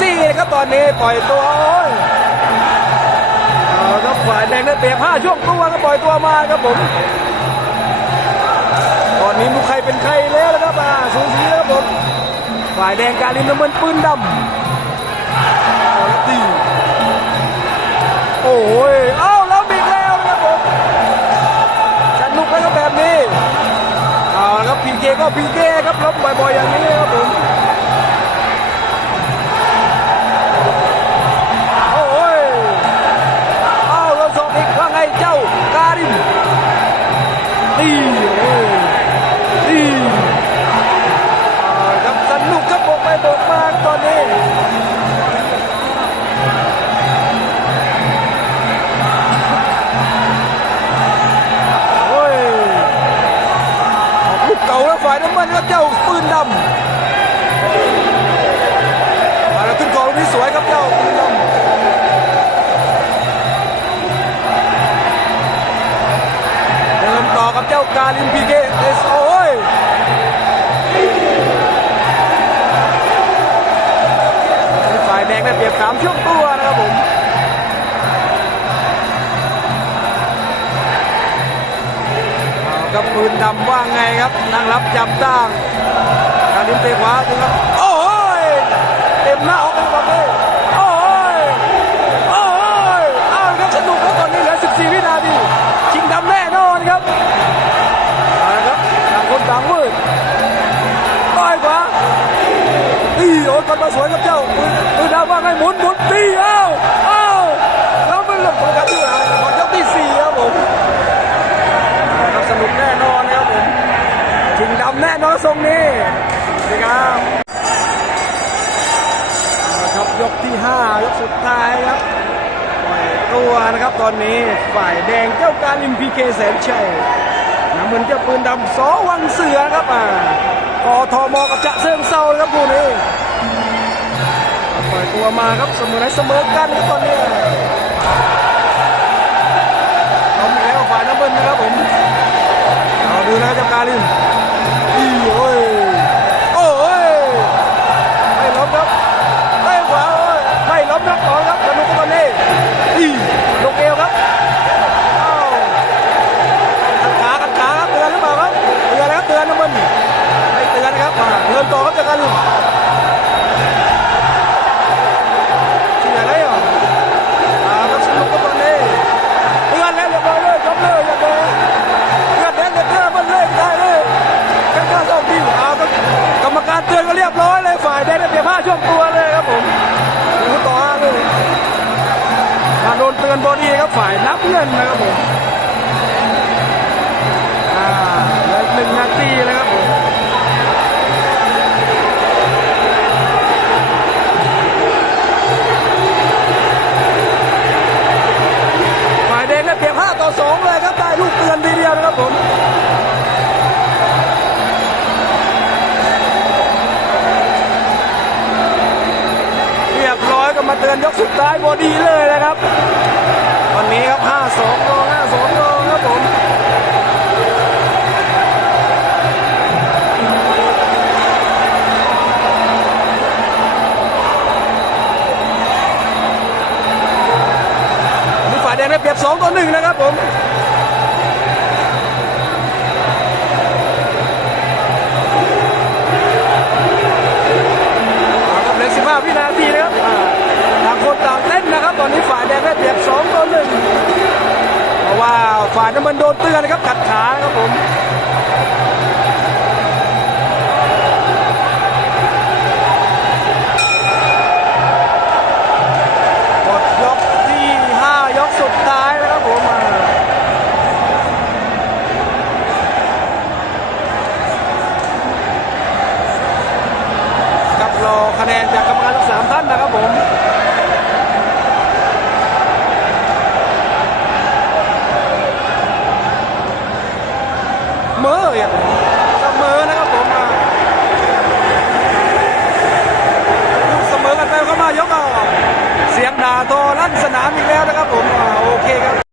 สี่นะครับตอนนี้ปล่อยตัวโอ้ยเอาครับฝ่ายแดงได้เตะผ้าช่วงตัวก็ปล่อยตัวมาครับผมตอนนี้ลูกใครเป็นใครแล้วนะครับอ่าสูสีแล้วครับผมฝ่ายแดงการินน้ำมันปืนดำแล้วตีโอ้ยเอ้าแล้วบีกแล้วนะครับผมสนุกแล้วครับแบบนี้เอาละครับพีเคก็พีเคครับล้มบ่อยๆอย่างนี้ครับผม แล้ ครับปืนดำว่าไงครับนั่งรับจับตั้งการลิ้นเตะขวาดูครับ นี่สวัสดีครับครับยกที่5ยกสุดท้ายครับปล่อยตัวนะครับตอนนี้ฝ่ายแดงเจ้าการลิมพีเคแสนชัยน้ำเงินเจ้าปืนดำสอวังเสือครับอ่ากทมกับจะเซิงเซาครับคู่นี้ปล่อยตัวมาครับเสมอไหนเสมอกันครับตอนนี้ล้มแล้วฝ่ายน้ำเงินนะครับผมเอาดูนะเจ้าการิน มาโดนเตือนบอดี้ครับฝ่ายนับเงินนะครับผมอ่าหลืออีกหนึ่งนาทีเลย ก็มาเตือนยกสุดท้ายบอดีเลยนะครับ วันนี้ครับ 5-2โล5-2โลครับผมมีฝ่ายแดงได้เปรียบ2ต่อ1นะครับผม เอาครับเหลือ15 วินาทีนะครับอ่าต่างคนต่างเต้นนะครับ ตอนนี้ฝ่ายแดงได้เปรียบ2ต่อ1เพราะว่า ฝ่ายน้ำมันโดนเตือนนะครับขัดขาครับผม